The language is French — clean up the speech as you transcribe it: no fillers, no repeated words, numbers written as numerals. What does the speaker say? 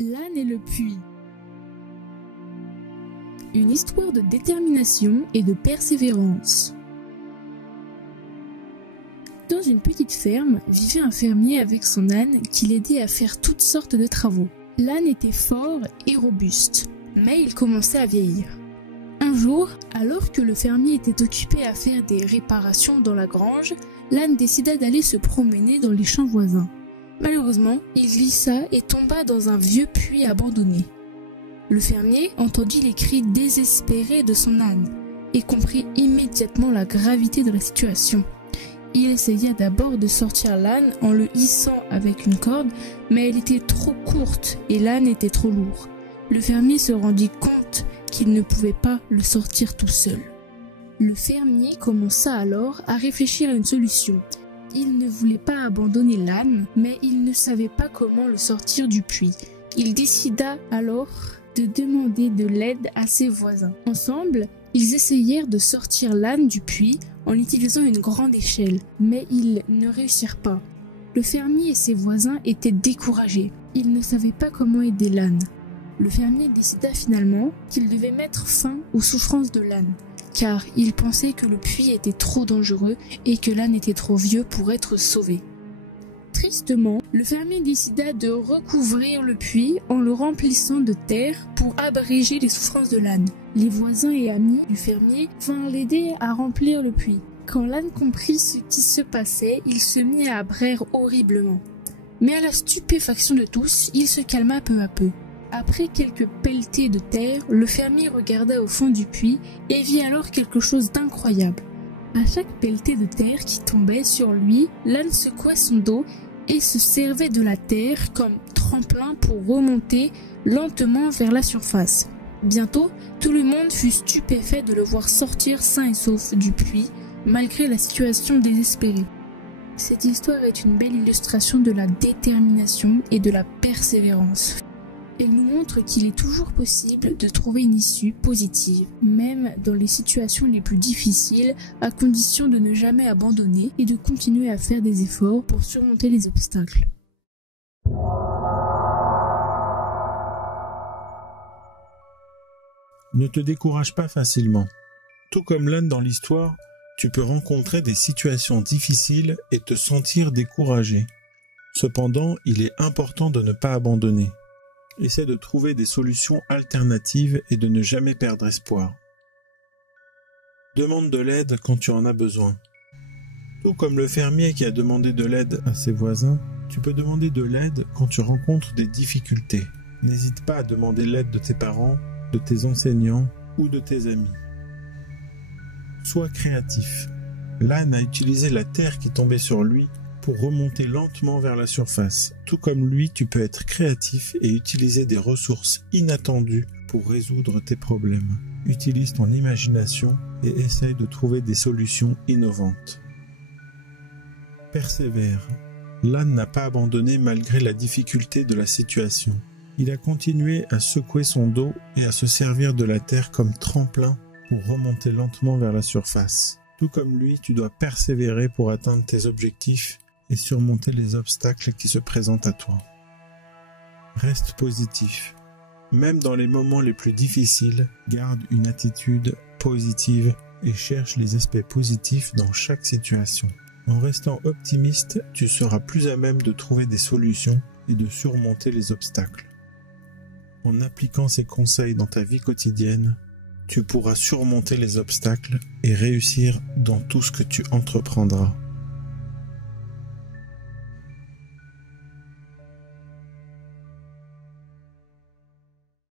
L'âne et le puits. Une histoire de détermination et de persévérance. Dans une petite ferme, vivait un fermier avec son âne qui l'aidait à faire toutes sortes de travaux. L'âne était fort et robuste, mais il commençait à vieillir. Un jour, alors que le fermier était occupé à faire des réparations dans la grange, l'âne décida d'aller se promener dans les champs voisins. Malheureusement, il glissa et tomba dans un vieux puits abandonné. Le fermier entendit les cris désespérés de son âne et comprit immédiatement la gravité de la situation. Il essaya d'abord de sortir l'âne en le hissant avec une corde, mais elle était trop courte et l'âne était trop lourd. Le fermier se rendit compte qu'il ne pouvait pas le sortir tout seul. Le fermier commença alors à réfléchir à une solution. Il ne voulait pas abandonner l'âne, mais il ne savait pas comment le sortir du puits. Il décida alors de demander de l'aide à ses voisins. Ensemble, ils essayèrent de sortir l'âne du puits en utilisant une grande échelle, mais ils ne réussirent pas. Le fermier et ses voisins étaient découragés. Ils ne savaient pas comment aider l'âne. Le fermier décida finalement qu'il devait mettre fin aux souffrances de l'âne, car il pensait que le puits était trop dangereux et que l'âne était trop vieux pour être sauvé. Tristement, le fermier décida de recouvrir le puits en le remplissant de terre pour abréger les souffrances de l'âne. Les voisins et amis du fermier vinrent l'aider à remplir le puits. Quand l'âne comprit ce qui se passait, il se mit à braire horriblement. Mais à la stupéfaction de tous, il se calma peu à peu. Après quelques pelletées de terre, le fermier regarda au fond du puits et vit alors quelque chose d'incroyable. À chaque pelletée de terre qui tombait sur lui, l'âne secouait son dos et se servait de la terre comme tremplin pour remonter lentement vers la surface. Bientôt, tout le monde fut stupéfait de le voir sortir sain et sauf du puits, malgré la situation désespérée. Cette histoire est une belle illustration de la détermination et de la persévérance. Elle nous montre qu'il est toujours possible de trouver une issue positive, même dans les situations les plus difficiles, à condition de ne jamais abandonner et de continuer à faire des efforts pour surmonter les obstacles. Ne te décourage pas facilement. Tout comme l'âne dans l'histoire, tu peux rencontrer des situations difficiles et te sentir découragé. Cependant, il est important de ne pas abandonner. Essaie de trouver des solutions alternatives et de ne jamais perdre espoir. Demande de l'aide quand tu en as besoin. Tout comme le fermier qui a demandé de l'aide à ses voisins, tu peux demander de l'aide quand tu rencontres des difficultés. N'hésite pas à demander l'aide de tes parents, de tes enseignants ou de tes amis. Sois créatif. L'âne a utilisé la terre qui tombait sur lui pour remonter lentement vers la surface. Tout comme lui, tu peux être créatif et utiliser des ressources inattendues pour résoudre tes problèmes. Utilise ton imagination et essaye de trouver des solutions innovantes. Persévère. L'âne n'a pas abandonné malgré la difficulté de la situation. Il a continué à secouer son dos et à se servir de la terre comme tremplin pour remonter lentement vers la surface. Tout comme lui, tu dois persévérer pour atteindre tes objectifs et surmonter les obstacles qui se présentent à toi. Reste positif. Même dans les moments les plus difficiles, garde une attitude positive et cherche les aspects positifs dans chaque situation. En restant optimiste, tu seras plus à même de trouver des solutions et de surmonter les obstacles. En appliquant ces conseils dans ta vie quotidienne, tu pourras surmonter les obstacles et réussir dans tout ce que tu entreprendras.